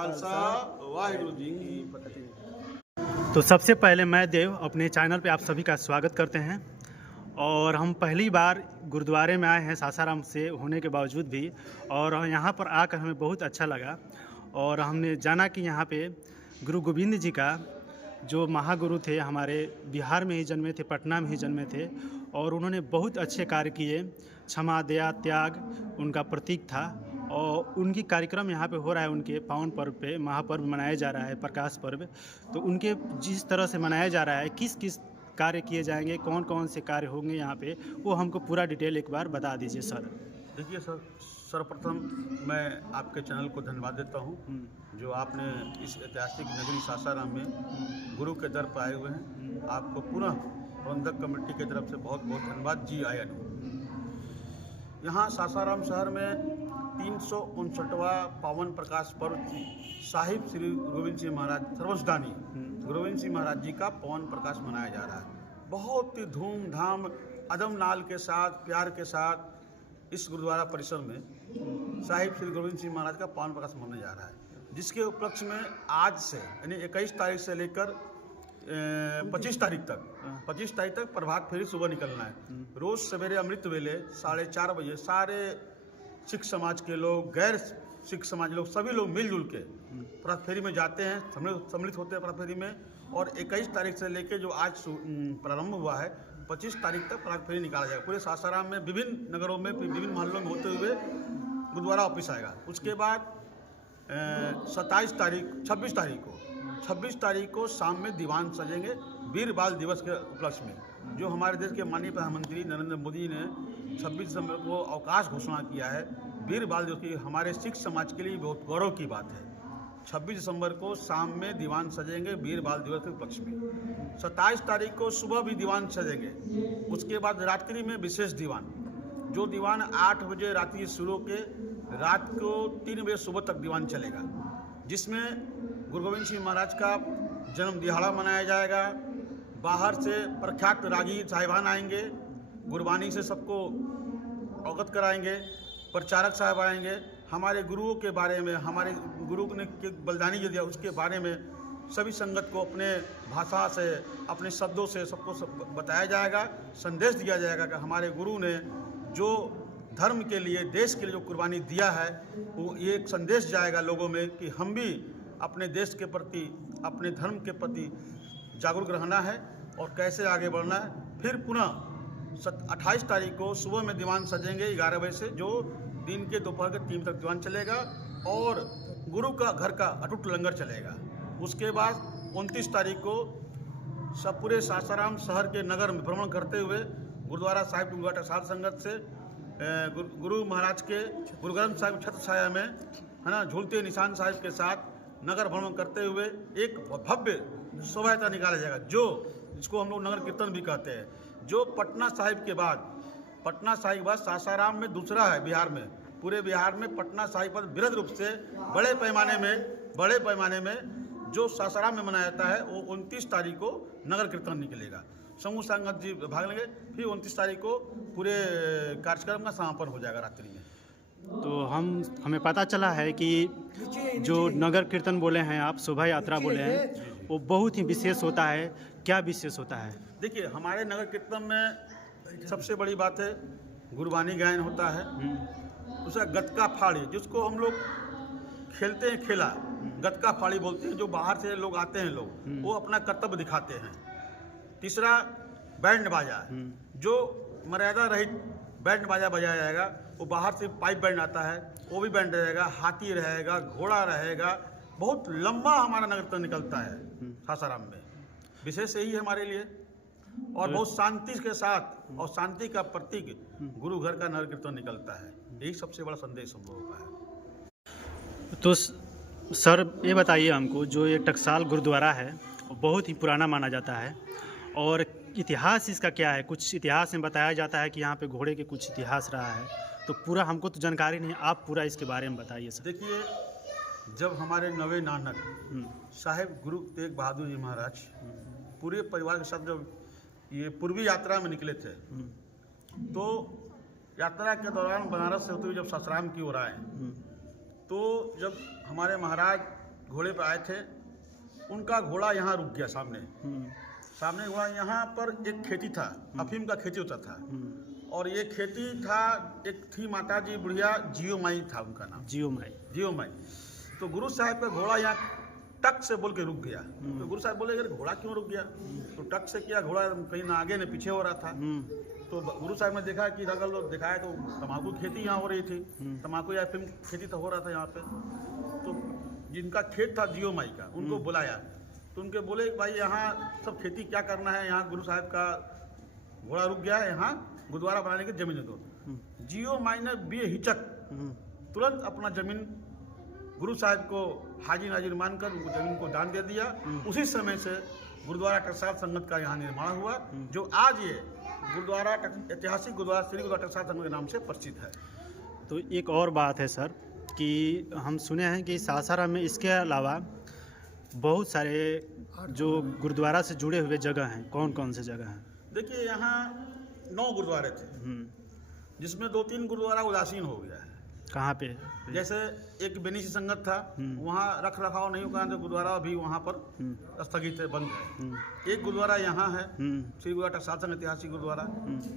खालसा वाहिगुरु जी की फतेह। तो सबसे पहले मैं देव अपने चैनल पे आप सभी का स्वागत करते हैं। और हम पहली बार गुरुद्वारे में आए हैं सासाराम से होने के बावजूद भी, और यहाँ पर आकर हमें बहुत अच्छा लगा। और हमने जाना कि यहाँ पे गुरु गोविंद जी का जो महागुरु थे, हमारे बिहार में ही जन्मे थे, पटना में ही जन्मे थे, और उन्होंने बहुत अच्छे कार्य किए। क्षमा, दया, त्याग उनका प्रतीक था। और उनकी कार्यक्रम यहाँ पे हो रहा है, उनके पावन पर्व पे महापर्व मनाया जा रहा है, प्रकाश पर्व। तो उनके जिस तरह से मनाया जा रहा है, किस किस कार्य किए जाएंगे, कौन कौन से कार्य होंगे यहाँ पे, वो हमको पूरा डिटेल एक बार बता दीजिए सर। देखिए सर, सर्वप्रथम मैं आपके चैनल को धन्यवाद देता हूँ जो आपने इस ऐतिहासिक नगरी सासाराम में गुरु के दर पर आए हुए हैं। आपको पुनः प्रबंधक कमेटी की तरफ से बहुत बहुत धन्यवाद जी आयन। यहाँ सासाराम शहर में 359वां पावन प्रकाश पर्व साहिब श्री गोविंद सिंह महाराज सर्वस्दानी गोविंद सिंह महाराज जी का पावन प्रकाश मनाया जा रहा है। बहुत ही धूमधाम अदम नाल के साथ, प्यार के साथ इस गुरुद्वारा परिसर में साहिब श्री गोविंद सिंह महाराज का पावन प्रकाश मनाया जा रहा है, जिसके उपलक्ष्य में आज से यानी 21 तारीख से लेकर 25 तारीख तक प्रभात फेरी सुबह निकलना है। रोज सवेरे अमृत वेले 4:30 बजे सारे सिख समाज के लोग, गैर सिख समाज लोग, सभी लोग मिलजुल के प्रभात फेरी में जाते हैं, सम्मिलित होते हैं प्रभात फेरी में। और 21 तारीख से लेकर जो आज प्रारंभ हुआ है, 25 तारीख तक प्रभात फेरी निकाला जाएगा। पूरे सासाराम में विभिन्न नगरों में, विभिन्न मोहल्लों में होते हुए गुरुद्वारा वापिस आएगा। उसके बाद 26 तारीख को शाम में दीवान सजेंगे वीर बाल दिवस के उपलक्ष्य में, जो हमारे देश के माननीय प्रधानमंत्री नरेंद्र मोदी ने 26 दिसंबर को अवकाश घोषणा किया है। वीर बाल दिवस की हमारे सिख समाज के लिए बहुत गौरव की बात है। 26 दिसंबर को शाम में दीवान सजेंगे वीर बाल दिवस के उपलक्ष्य में। 27 तारीख को सुबह भी दीवान सजेंगे। उसके बाद रात्रि में विशेष दीवान, जो दीवान 8 बजे रात्रि शुरू के रात को 3 बजे सुबह तक दीवान चलेगा, जिसमें गुरु गोविंद सिंह महाराज का जन्म दिहाड़ा मनाया जाएगा। बाहर से प्रख्यात रागी साहिबान आएंगे, गुरबानी से सबको अवगत कराएंगे। प्रचारक साहब आएंगे, हमारे गुरुओं के बारे में, हमारे गुरु ने बलिदानी जो दिया उसके बारे में सभी संगत को अपने भाषा से, अपने शब्दों से सबको बताया जाएगा। संदेश दिया जाएगा कि हमारे गुरु ने जो धर्म के लिए, देश के लिए जो कुर्बानी दिया है, वो ये एक संदेश जाएगा लोगों में कि हम भी अपने देश के प्रति, अपने धर्म के प्रति जागरूक रहना है और कैसे आगे बढ़ना है। फिर पुनः 28 तारीख को सुबह में दीवान सजेंगे 11 बजे से, जो दिन के दोपहर के 3 तक दीवान चलेगा और गुरु का घर का अटूट लंगर चलेगा। उसके बाद 29 तारीख को सब पूरे सासाराम शहर के नगर में भ्रमण करते हुए गुरुद्वारा साहिब डूंगा टकसाल संगत से गुरु महाराज के गुरु ग्रंथ साहिब छत्र छाया में, है ना, झूलते निशान साहिब के साथ नगर भ्रमण करते हुए एक भव्य शोभा यात्रा निकाला जाएगा, जो जिसको हम लोग नगर कीर्तन भी कहते हैं, जो पटना साहिब के बाद सासाराम में दूसरा है बिहार में। पूरे बिहार में पटना साहिब पर बृहद रूप से बड़े पैमाने में जो सासाराम में मनाया जाता है, वो 29 तारीख को नगर कीर्तन निकलेगा। समूह संगत जी भाग लेंगे। फिर 29 तारीख को पूरे कार्यक्रम का समापन हो जाएगा रात्रि में। तो हमें पता चला है कि जो नगर कीर्तन बोले हैं आप, शोभा यात्रा बोले हैं, वो बहुत ही विशेष होता है। क्या विशेष होता है? देखिए, हमारे नगर कीर्तन में सबसे बड़ी बात है गुरबानी गायन होता है। दूसरा गतका फाड़ी, जिसको हम लोग खेलते हैं, खेला गतका फाड़ी बोलते हैं, जो बाहर से लोग आते हैं, लोग वो अपना कर्तव्य दिखाते हैं। तीसरा बैंड बाजा, जो मर्यादा रहित बैंड बाजा बजाया जाएगा। वो बाहर से पाइप बैंड आता है, वो भी बैंड रहेगा, हाथी रहेगा, घोड़ा रहेगा। बहुत लंबा हमारा नगर कीर्तन निकलता है सासाराम में। विशेष यही है हमारे लिए, और बहुत शांति के साथ और शांति का प्रतीक गुरु घर का नगर कीर्तन निकलता है। यही सबसे बड़ा संदेश हम लोगों का है। तो सर ये बताइए हमको, जो ये टकसाल गुरुद्वारा है बहुत ही पुराना माना जाता है, और इतिहास इसका क्या है? कुछ इतिहास में बताया जाता है कि यहाँ पे घोड़े के कुछ इतिहास रहा है, तो पूरा हमको तो जानकारी नहीं, आप पूरा इसके बारे में बताइए सर। देखिए, जब हमारे नवे नानक साहिब गुरु तेग बहादुर जी महाराज पूरे परिवार के साथ जब ये पूर्वी यात्रा में निकले थे, तो यात्रा के दौरान बनारस से होते हुए जब सासाराम की ओर आए, तो जब हमारे महाराज घोड़े पर आए थे, उनका घोड़ा यहाँ रुक गया सामने। सामने घोड़ा, यहाँ पर एक खेती था, अफीम का खेती होता था, और ये खेती था, एक थी माता जी बुढ़िया, जियो माई था उनका नाम, जियो माई। तो गुरु साहब का घोड़ा यहाँ टक से बोल के रुक गया। तो गुरु साहब बोले, अरे घोड़ा क्यों रुक गया? तो टक से किया, घोड़ा कहीं ना आगे न पीछे हो रहा था। तो गुरु साहब ने देखा कि अगर लोग दिखाए तो तम्बाकू खेती यहाँ हो रही थी, तम्बाकू या फिल्म खेती तो हो रहा था यहाँ पे। तो जिनका खेत था जियो माई का, उनको बुलाया, तो उनके बोले भाई यहाँ सब खेती क्या करना है, यहाँ गुरु साहब का घोड़ा रुक गया है, यहाँ गुरुद्वारा बनाने की जमीन दो। जियो माई ने बेहिचक तुरंत अपना जमीन गुरु साहब को हाजी नाजिर मानकर उनको जमीन को दान दे दिया। उसी समय से गुरुद्वारा टकसाल संगत का यहाँ निर्माण हुआ, जो आज ये गुरुद्वारा ऐतिहासिक गुरुद्वारा श्री गुरुद्वारा टकसाल संगत के नाम से परिचित है। तो एक और बात है सर कि हम सुने हैं कि सासाराम में इसके अलावा बहुत सारे जो गुरुद्वारा से जुड़े हुए जगह हैं, कौन कौन से जगह हैं? देखिए, यहाँ 9 गुरुद्वारे थे, जिसमें 2-3 गुरुद्वारा उदासीन हो गया है। कहाँ पे? जैसे एक बेनीसी संगत था, वहाँ रख रखाव नहीं होगा, तो गुरुद्वारा भी वहाँ पर स्थगित है, बंद है। एक गुरुद्वारा यहाँ है, श्री गुरुद्वारा टकसाल संगत ऐतिहासिक गुरुद्वारा।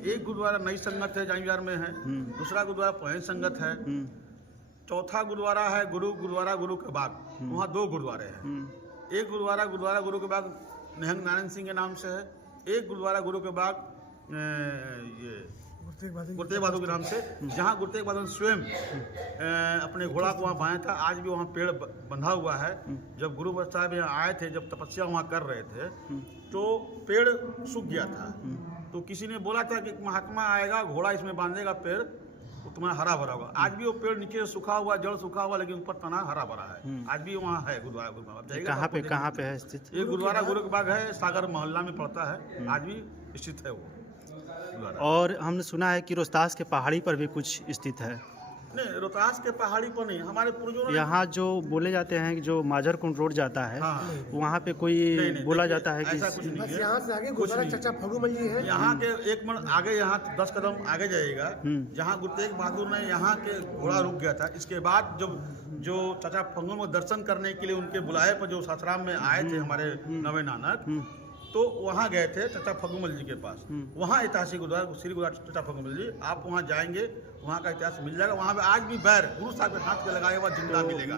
एक गुरुद्वारा नई संगत है, जांजवार में है। दूसरा गुरुद्वारा पहन संगत है। चौथा गुरुद्वारा है गुरुद्वारा गुरु के बाग, वहाँ 2 गुरुद्वारे हैं। एक गुरुद्वारा गुरु के बाग निहंग नारायण सिंह के नाम से है। एक गुरुद्वारा गुरु के बाग ये गुरु तेग बहादुर के नाम से, जहाँ गुरु तेग बहादुर स्वयं अपने घोड़ा को वहाँ बांधा था। आज भी वहाँ पेड़ बंधा हुआ है। जब गुरु साहब यहाँ आए थे, जब तपस्या वहाँ कर रहे थे, तो पेड़ सूख गया था। तो किसी ने बोला था कि महात्मा आएगा, घोड़ा इसमें बांधेगा पेड़, तो तुम्हारा हरा भरा होगा। आज भी वो पेड़ नीचे सूखा हुआ, जड़ सूखा हुआ, लेकिन ऊपर तना हरा भरा है। आज भी वहाँ है गुरुद्वारा। कहाँ पे है स्थित? ये गुरुद्वारा गुरु के बाग है, सागर मोहल्ला में पड़ता है, आज भी स्थित है वो। और हमने सुना है कि रोहतास के पहाड़ी पर भी कुछ स्थित है। नहीं, रोहतास के पहाड़ी पर नहीं, हमारे पूर्वजों ने यहाँ जो बोले जाते हैं कि जो माजर कुंड रोड जाता है, हाँ, वहाँ पे कोई नहीं, बोला जाता है कि ऐसा कुछ नहीं है। यहाँ से आगे गुरुद्वारा चचा फगुमल जी है। यहाँ के एक मन आगे, यहाँ 10 कदम आगे जाइएगा, जहाँ गुरु तेग बहादुर ने यहाँ के घोड़ा रुक गया था। इसके बाद जो चाचा फंगुल में दर्शन करने के लिए उनके बुलाए पर जो सासाराम में आए थे हमारे नवे नानक, तो वहाँ गए थे चाचा फगुमल जी के पास। वहाँ ऐतिहासिक गुरुद्वारा श्री गुरुद्वारा चाचा फगुमल जी, आप वहाँ जाएंगे, वहाँ का इतिहास मिल जाएगा। वहाँ पे आज भी बैर गुरु साहब के हाथ पे लगाया हुआ जिंदा मिलेगा।